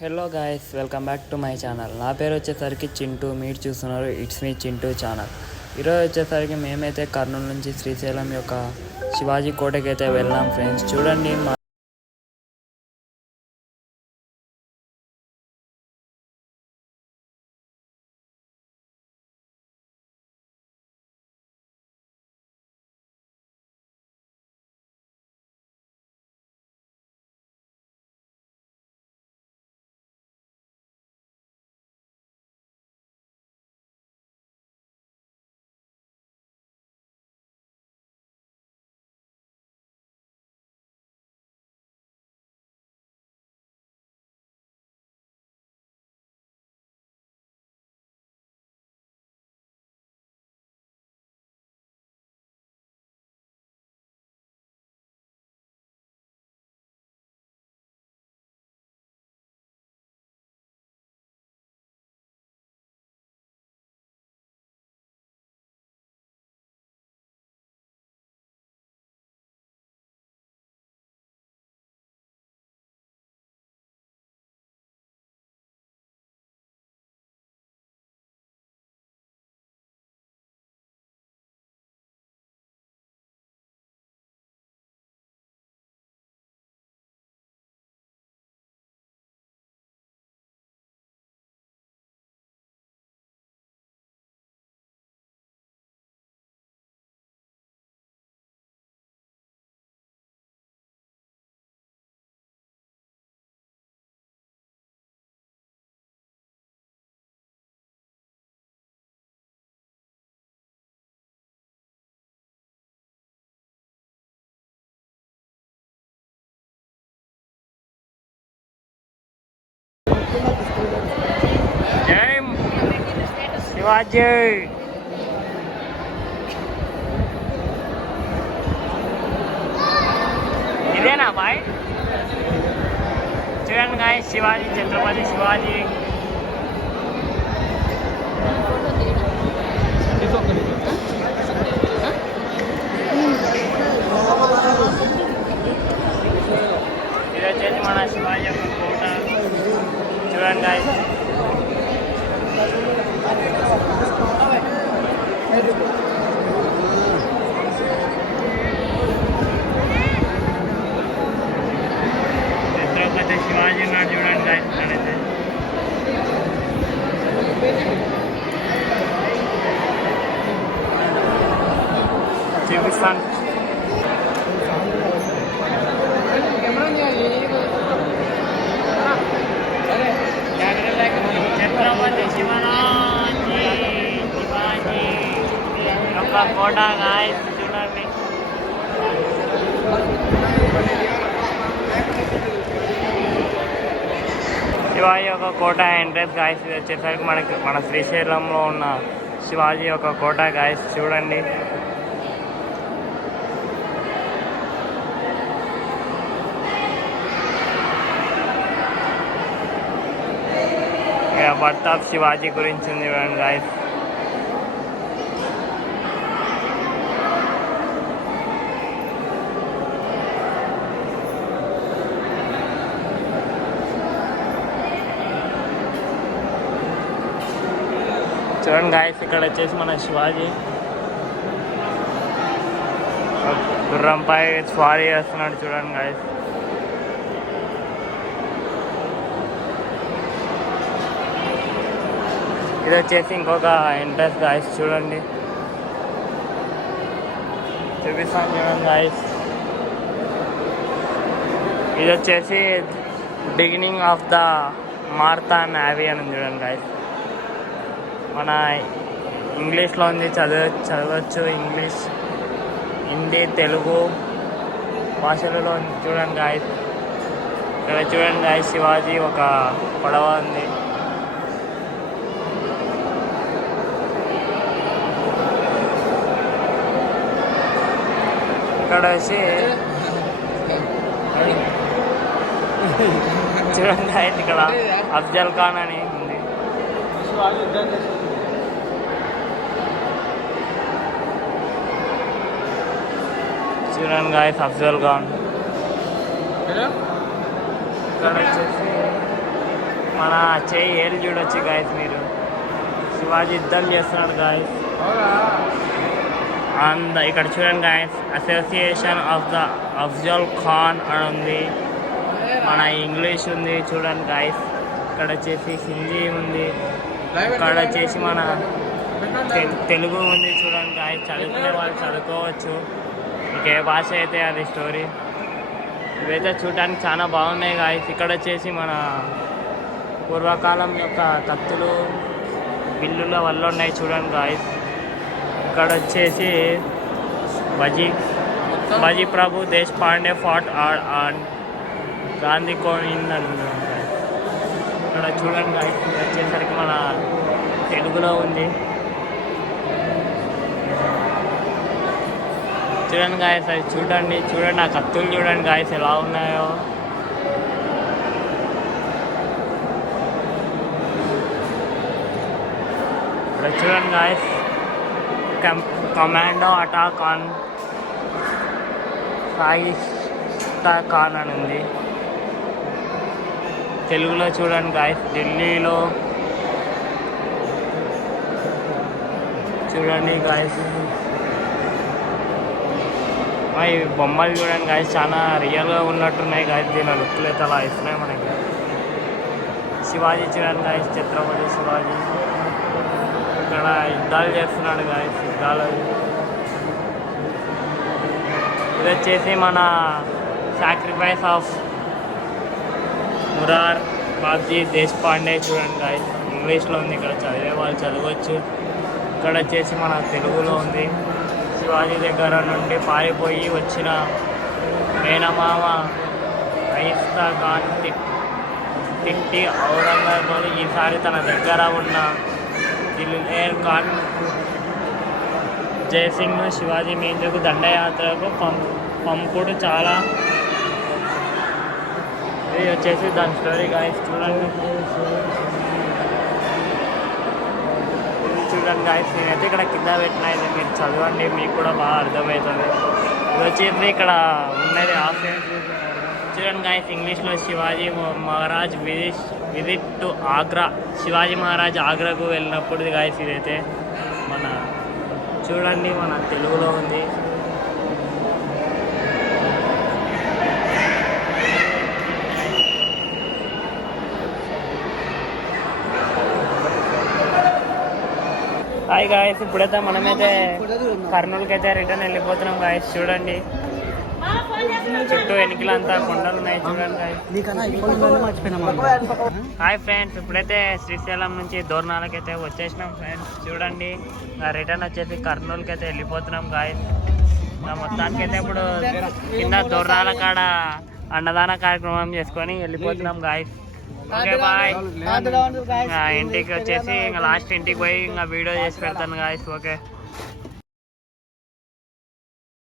Hello guys, welcome back to my channel. నా పేరు వచ్చేసరికి చింటూ. మీరు చూస్తున్నారు ఇట్స్ మీ చింటూ ఛానల్. ఈరోజు వచ్చేసరికి మేమైతే కర్నూలు నుంచి శ్రీశైలం యొక్క శివాజీ కోటకి అయితే వెళ్ళాం ఫ్రెండ్స్. చూడండి జై శివాజీ. ఇదేనా బాయ్? చూడండి గాయ, శివాజీ, ఛత్రపతి శివాజీ. ఇది వచ్చేసి మన శివాజీ యొక్క కోట. చూడండి గాయ, ఛత్రపతి శివాజీ ఉన్నాడు. చూడండి గాయ, ఇక్కడైతే చూపిస్తాను. ఛత్రపతి శివాజీ యొక్క కోట గాయ, చూడండి. శివాజీ యొక్క కోట ఎంట్రన్స్ గాయస్. ఇది వచ్చేసరికి మన శ్రీశైలంలో ఉన్న శివాజీ యొక్క కోట గాయస్. చూడండి, బర్త్ ఆఫ్ శివాజీ గురించి ఉంది చూడండి గాయస్. చూడండి గాయస్, ఇక్కడ వచ్చేసి మన శివాజీ గుర్రంపై స్వారీ చేస్తున్నాడు. చూడండి గాయస్, ఇది వచ్చేసి ఇంకొక ఎంట్రన్స్ గాయస్. చూడండి, చూపిస్తాను. చూడండి గాయస్, ఇది వచ్చేసి బిగినింగ్ ఆఫ్ ద మార్తా నేవీ అని చూడండి గాయస్. మన ఇంగ్లీష్లో ఉంది, చదవచ్చు. ఇంగ్లీష్, హిందీ, తెలుగు భాషలలో ఉంది. చూడండి గాయస్, ఇక్కడ చూడండి గాయస్, శివాజీ ఒక పడవ ఉంది. ఇక్కడ వచ్చి చూడండి గాయస్, ఇక్కడ అఫ్జల్ ఖాన్ అని ఉంది. చూడండి గాయస్, అఫ్జల్ ఖాన్. ఇక్కడ వచ్చేసి మన చేయి ఏళ్ళు చూడొచ్చు గాయస్ మీరు. శివాజీ యుద్ధం చేస్తున్నాడు గాయస్. అండ్ ఇక్కడ చూడండి guys, association of the Afzal Khan అని ఉంది. మన ఇంగ్లీష్ ఉంది చూడండి గాయస్. ఇక్కడ వచ్చేసి హిందీ ఉంది, ఇక్కడ వచ్చేసి మన తెలుగు ఉంది చూడండి గాయస్. చదువుకునే వాళ్ళు చదువుకోవచ్చు, మీకు ఏ భాష అయితే అది స్టోరీ. ఇవైతే చూడడానికి చాలా బాగున్నాయి గాయస్. ఇక్కడ వచ్చేసి మన పూర్వకాలం యొక్క కత్తులు బిల్లుల వల్ల ఉన్నాయి చూడండి గాయస్. ఇక్కడ వచ్చేసి బజీ ప్రభు దేశపాండే ఫాట్ ఆన్ గాంధీ కోవింద్ అంటున్నాం గాయస్. ఇక్కడ చూడండి గాయస్, ఇది వచ్చేసరికి మన తెలుగులో ఉంది చూడండి గాయస్. అది చూడండి ఆ కత్తులు చూడండి గాయస్ ఎలా ఉన్నాయో. ఇక్కడ చూడండి guys, commando attack on Shaista Khan అని ఉంది తెలుగులో చూడండి గాయస్. ఢిల్లీలో చూడండి గాయస్. ఈ బొమ్మలు చూడండి గాయస్, చాలా రియల్గా ఉన్నట్టున్నాయి గాయస్. దీని లుక్లు అయితే అలా ఇస్తున్నాయి మనకి. శివాజీ చూడండి గాయస్, ఛత్రపతి శివాజీ ఇక్కడ యుద్ధాలు చేస్తున్నాడు గాయస్. యుద్ధాలు ఇది వచ్చేసి మన సాక్రిఫైస్ ఆఫ్ మురార్ బాబ్జీ దేశపాండే చూడండి గాయస్. ఇంగ్లీష్లో ఉంది, ఇక్కడ చదివే వాళ్ళు చదవచ్చు. ఇక్కడ వచ్చేసి మన తెలుగులో ఉంది. శివాజీ దగ్గర నుండి పారిపోయి వచ్చిన మేనమామ అయిస్తా ఖాన్ తిట్టి ఔరంగజేబును ఈసారి తన దగ్గర ఉన్న దిల్షేర్ ఖాన్ జయసింగ్ను శివాజీ మీదకు దండయాత్రకు పంపుడు చాలా. ఇది వచ్చేసి దాని స్టోరీ గాయస్. చూడండి గాయస్, నేనైతే ఇక్కడ కింద పెట్టిన, ఇది మీరు చదవండి, మీకు కూడా బాగా అర్థమవుతుంది. ఇది వచ్చేసి ఇక్కడ ఉన్నది ఆప్షన్ చూడండి గాయస్. ఇంగ్లీష్లో శివాజీ మహారాజ్ విజిట్ టు ఆగ్రా. శివాజీ మహారాజ్ ఆగ్రాకు వెళ్ళినప్పుడు గాయస్ ఇదైతే మన చూడండి మన తెలుగులో ఉంది. హాయ్ గాయస్, ఇప్పుడైతే మనమైతే కర్నూలుకి అయితే రిటర్న్ వెళ్ళిపోతున్నాం గాయస్. చూడండి చుట్టూ వెనుకలంతా కొండలు ఉన్నాయి చూడండి గాయస్. హాయ్ ఫ్రెండ్స్, ఇప్పుడైతే శ్రీశైలం నుంచి దోర్నాలకి అయితే వచ్చేసినాం ఫ్రెండ్స్. చూడండి రిటర్న్ వచ్చేసి కర్నూలుకి అయితే వెళ్ళిపోతున్నాం గాయస్. మొత్తానికి అయితే ఇప్పుడు కింద దోర్నాల కాడ అన్నదాన కార్యక్రమం చేసుకొని వెళ్ళిపోతున్నాం గాయస్. Okay bye. ఇంటికి వచ్చేసి ఇంకా లాస్ట్ ఇంటికి పోయి ఇంకా వీడియో చేసి పెడతాను గాయస్. ఓకే.